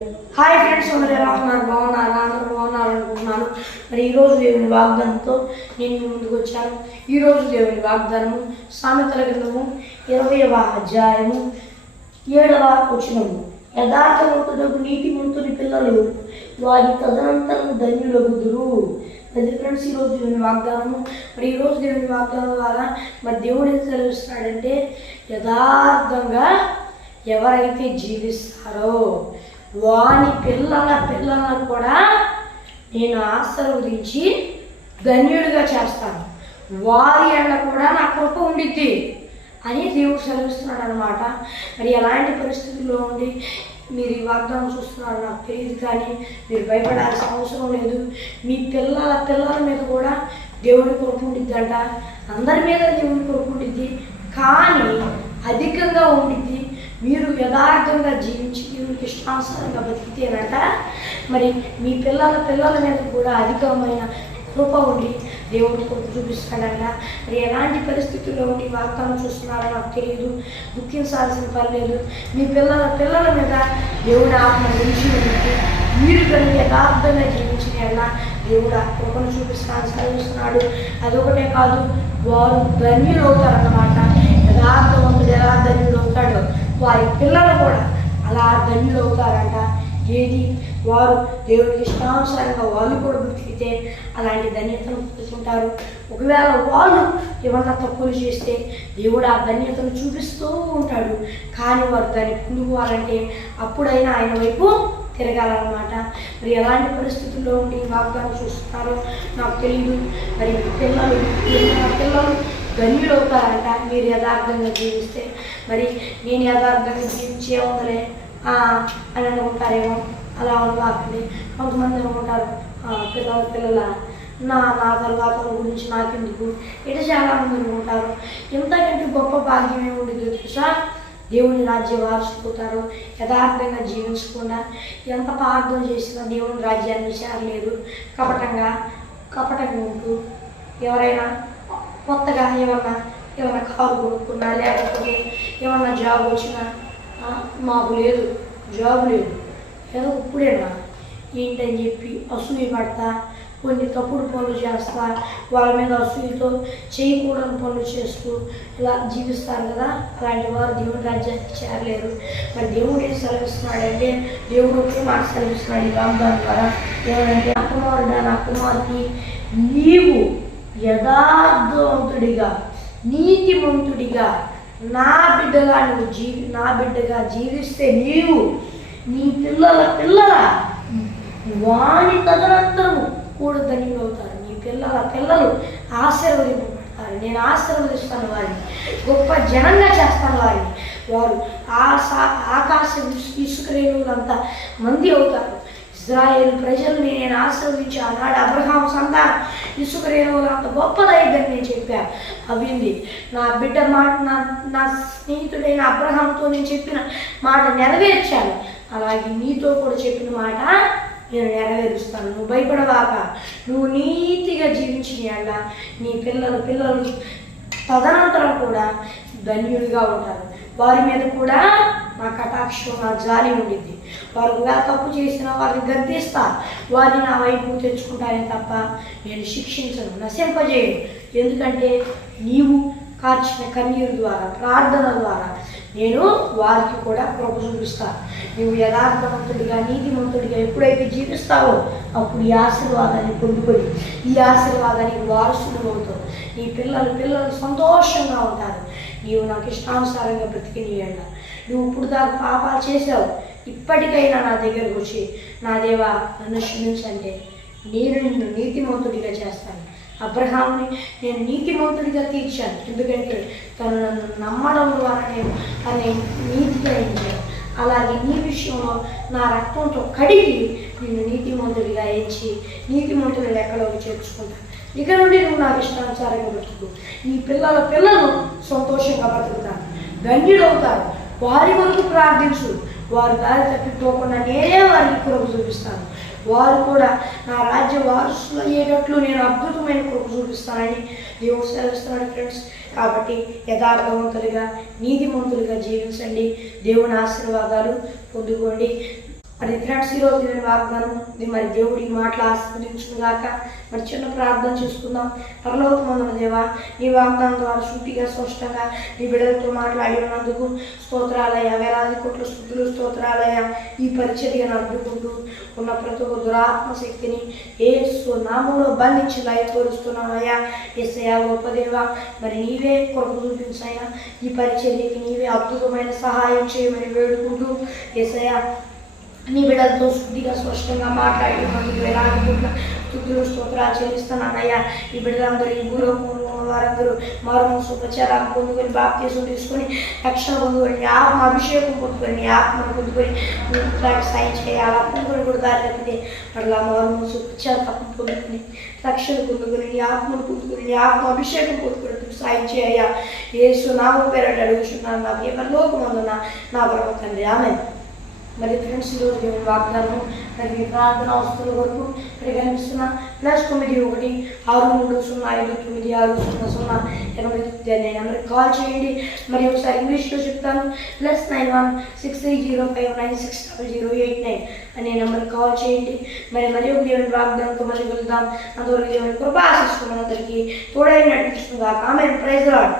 Hi friends అందరు ఎలా ఉన్నారు? బాగున్నారా? అందరూ బాగున్నారు అనుకుంటున్నాను. మరి ఈరోజు దేవుని వాగ్దానంతో నేను ముందుకు వచ్చాను. ఈరోజు దేవుని వాగ్దానము సామెతల గ్రంథము ఇరవైవ అధ్యాయము ఏడవ వచనము. యథార్థవంతులకు నీటి మంతుని పిల్లలు వారి తదనంతరం ధన్యులగుదురు. అది ఫ్రెండ్స్ ఈరోజు దేవుని వాగ్దానము మరి ఈరోజు దేవుని వాగ్దానం ద్వారా మరి దేవుడు ఏం సెలవిస్తున్నాడంటే యథార్థంగా ఎవరైతే జీవిస్తారో వాని పిల్లల పిల్లలను కూడా నేను ఆశీర్వదించి ధన్యుడిగా చేస్తాను. వారి ఎండ కూడా నా కృప ఉండిద్ది అని దేవుడు సెలవిస్తున్నాడు అనమాట మరి ఎలాంటి పరిస్థితుల్లో ఉండి మీరు ఈ వాగ్దానం చూస్తున్నారు నాకు తెలియదు కానీ మీరు భయపడాల్సిన అవసరం లేదు. మీ పిల్లల పిల్లల మీద కూడా దేవుడి కృప ఉండిద్దంట. అందరి మీద దేవుడి కృప ఉండిద్ది. కానీ అధికంగా ఉండిద్ది. మీరు యథార్థంగా జీవించి దేవునికి ఇష్టానుసారంగా బతికితేనట మరి మీ పిల్లల పిల్లల మీద కూడా అధికమైన కృప ఉండి దేవుడు కృప చూపిస్తాడంట. మరి ఎలాంటి పరిస్థితుల్లో ఉండి ఈ చూస్తున్నారో నాకు తెలియదు. దుఃఖించాల్సిన పని లేదు. మీ పిల్లల పిల్లల మీద దేవుడు ఆత్మ నిలిచి ఉంది మీరు కనుక యథార్థంగా జీవించిన ఎలా దేవుడు ఆ కృపను చూపిస్తాను సెలవిస్తున్నాడు. అదొకటే కాదు వారు ధన్యులు వారి పిల్లలు కూడా అలా ధన్యులు అవుతారంట. ఏది? వారు దేవుడికి ఇష్టానుసారంగా వాళ్ళు కూడా బ్రతికితే అలాంటి ధన్యతను పొందుతుంటారు ఒకవేళ వాళ్ళు ఏమన్నా తప్పులు చేస్తే దేవుడు ఆ ధన్యతను చూపిస్తూ ఉంటాడు. కానీ వారు దాన్ని పొందుకోవాలంటే అప్పుడైనా ఆయన వైపు తిరగాలన్నమాట. మరి ఎలాంటి పరిస్థితుల్లో ఉండి వాగ్దానం చూస్తున్నారో నాకు తెలియదు మరి పిల్లలు పిల్లలు పిల్లలు అవుతారంట మీరు యథార్థంగా జీవిస్తే. మరి నేను యథార్థంగా జీవించే ఉందలే ఆ, అని అనుకుంటారేమో. అలా ఉండవాకండి కొంతమంది అనుకుంటారు "ఆ, పిల్లల పిల్లల? నా నా తర్వాత గురించి నాకెందుకు? ఇటు చాలా మంది అనుకుంటారు ఇంతకంటే గొప్ప భాగ్యం ఏముంటుంది తెలుసా? దేవుని రాజ్య వారసుపోతారు యథార్థంగా జీవించకుండా ఎంత పార్థం చేసినా దేవుని రాజ్యాన్ని చేరలేదు. కపటంగా కపటంగా ఉంటూ ఎవరైనా కొత్తగా ఏమన్నా ఏమన్నా కారు కొనుక్కున్నా లేకపోతే ఏమన్నా జాబ్ వచ్చినా మాకు లేదు. జాబ్ లేదు. ఏదో ఇప్పుడేనా? ఏంటని చెప్పి అసూయ పడతా కొన్ని తప్పుడు పనులు చేస్తా వాళ్ళ మీద అసూయతో చేయకూడని పనులు చేస్తూ ఇలా జీవిస్తారు కదా? అలాంటి వారు దేవుని రాజ్యానికి చేరలేరు. మరి దేవుడు ఏం సెలవిస్తున్నాడంటే దేవుడు ఒకే మాట సెలవిస్తున్నాడు ఈ రామదాన్ ద్వారా. ఏమంటే నా కుమారుడా నా కుమార్తె నీవు యథార్థవంతుడిగా నీతిమంతుడిగా నా బిడ్డగా నువ్వు జీవి నా బిడ్డగా జీవిస్తే నీవు నీ పిల్లల పిల్లల వాని తదనంతరము కూడా ధన్యులవుతారు నీ పిల్లల పిల్లలు ఆశీర్వదింపబడతారు. నేను ఆశీర్వదిస్తాను వారిని. గొప్ప జనంగా చేస్తాను వారిని. వారు ఆశ ఆకాశ ఇసుకరేణులంతా మంది అవుతారు. ఇజ్రాయేల్ ప్రజల్ని నేను ఆశీర్వదించి ఆనాడు అబ్రహాం సంతా ఇసుక రేణువులు అంత గొప్పదైద్దని నేను చెప్పాను అవింది. నా బిడ్డ మాట నా నా స్నేహితుడైన అబ్రహాంతో నేను చెప్పిన మాట నెరవేర్చాను అలాగే నీతో కూడా చెప్పిన మాట నేను నెరవేరుస్తాను. నువ్వు భయపడవాక. నువ్వు నీతిగా జీవించిన అండ నీ పిల్లలు పిల్లలు తదనంతరం కూడా ధన్యుడిగా ఉంటారు. వారి మీద కూడా నా కటాక్షం నా జాలి ఉండింది వారు ఎలా తప్పు చేసినా వారిని గర్దిస్తారు వారిని నా వైపు తెచ్చుకుంటానే తప్ప నేను శిక్షించను నశింపజేయను. ఎందుకంటే నీవు కార్చిన కన్నీరు ద్వారా ప్రార్థన ద్వారా నేను వారికి కూడా కృప చూపిస్తాను. నువ్వు యథార్థవంతుడిగా నీతిమంతుడిగా ఎప్పుడైతే జీవిస్తావో అప్పుడు ఈ ఆశీర్వాదాన్ని పొందుకొని ఈ ఆశీర్వాదానికి వారసులు అవుతావు. నీ పిల్లలు పిల్లలు సంతోషంగా ఉంటారు. నీవు నాకు ఇష్టానుసారంగా బ్రతికినీయండి నువ్వు ఇప్పుడు దాకా పాపాలు చేసావు ఇప్పటికైనా నా దగ్గరకు వచ్చి నా దేవా నన్ను క్షమించంటే నేను నిన్ను నీతిమంతుడిగా చేస్తాను. అబ్రహాంని నేను నీతిమంతుడిగా తీర్చాను. ఎందుకంటే తను నన్ను నమ్మడం ద్వారా నేను అనే నీతిగా ఎంచాను అలాగే నీ విషయంలో నా రక్తంతో కడిగి నిన్ను నీతిమంతుడిగా ఎంచి నీతిమంతుడి లెక్కలోకి చేర్చుకుంటాను ఇక నుండి నువ్వు నాకు ఇష్టానుసారంగా బ్రతుకు. నీ పిల్లల పిల్లలు సంతోషంగా బ్రతుకుతాను. ధన్యుడవుతారు వారి వరకు ప్రార్థించు. వారు దారి తప్పిపోకుండా నేనే వారికి కృప చూపిస్తాను. వారు కూడా నా రాజ్య వారసులు అయ్యేటట్లు నేను అద్భుతమైన కృప చూపిస్తానని దేవుడు సెలవిస్తున్నాడు ఫ్రెండ్స్. కాబట్టి యథార్థవంతులుగా నీతిమంతులుగా జీవించండి. దేవుని ఆశీర్వాదాలు పొందుకోండి. మరి ఫ్రెండ్స్ ఈరోజు నేను వాగ్దానం ఇది మరి దేవుడి మాటలు ఆస్వాదించుగాక మరి చిన్న ప్రార్థన చేసుకుందాం. పరలోకమందున దేవా నీ వాగ్దానం ద్వారా శుద్ధిగా స్పష్టంగా నీ బిడ్డలతో మాట్లాడి ఉన్నందుకు స్తోత్రాలయ వేలాది కోట్ల స్థుతులు స్తోత్రాలయ ఈ పరిచర్యను అడ్డుకుంటూ ఉన్న ప్రతి ఒక్క దురాత్మ శక్తిని ఏ నామంలో బంధించి లయపరుస్తున్నామయ్యా ఎస్ఐయా గొప్ప దేవా మరి నీవే కొరకు చూపించాయా ఈ పరిచర్యకి నీవే అద్భుతమైన సహాయం చేయమని వేడుకుంటూ ఎస్ఐయా నీ బిడ్డలతో శుద్ధిగా స్పష్టంగా మాట్లాడి మనకి వేలాది కోట్ల స్థుతులు స్తోత్రాలు చెల్లిస్తున్నానయ్యా ఈ బిడ్డలందరూ ఈ భూలోకంలో వారందరూ మరో సుపచారాలు పొందుకొని బాప్తీసం తీసుకొని రక్షణ పొందుకొని ఆత్మ అభిషేకం పొందుకొని ఆత్మను పొందుకొని సాయం చేయాలి? పొందుకొని కూడా దారి తప్పితే మరలా మరో తప్పు పొందుకొని రక్షణ పొందుకొని నీ ఆత్మను పొందుకొని నీ ఆత్మ అభిషేకం పొందుకొని సాయం చేయ ఏసు నామ పేరు అడుగుతున్నాను నాకు ఎవరి లోకమందున నా పరమ తండ్రి. ఆమె మరి ఫ్రెండ్స్ ఈరోజు దేవుని వాగ్దానం మరి ప్రార్థన వస్తువుల వరకు ఇక్కడ కనిపిస్తున్న ప్లస్ తొమ్మిది ఒకటి ఆరు మూడు సున్నా ఐదు తొమ్మిది ఆరు సున్నా సున్నా ఎనభై తొమ్మిది కాల్ చేయండి. మరి ఒకసారి ఇంగ్లీష్లో చెప్తాను. Plus nine one six three zero five nine six double zero eight nine అనే నెంబర్కి కాల్ చేయండి. మరి మరి ఒక దేవుని వాగ్దానంతో మళ్ళీ వెళ్దాం. అంతవరకు దేవుని కృప ఆశిస్తున్నాం అందరికీ. తోడైన నడిపిస్తుందా ఆమె ప్రైజ్ రాడ్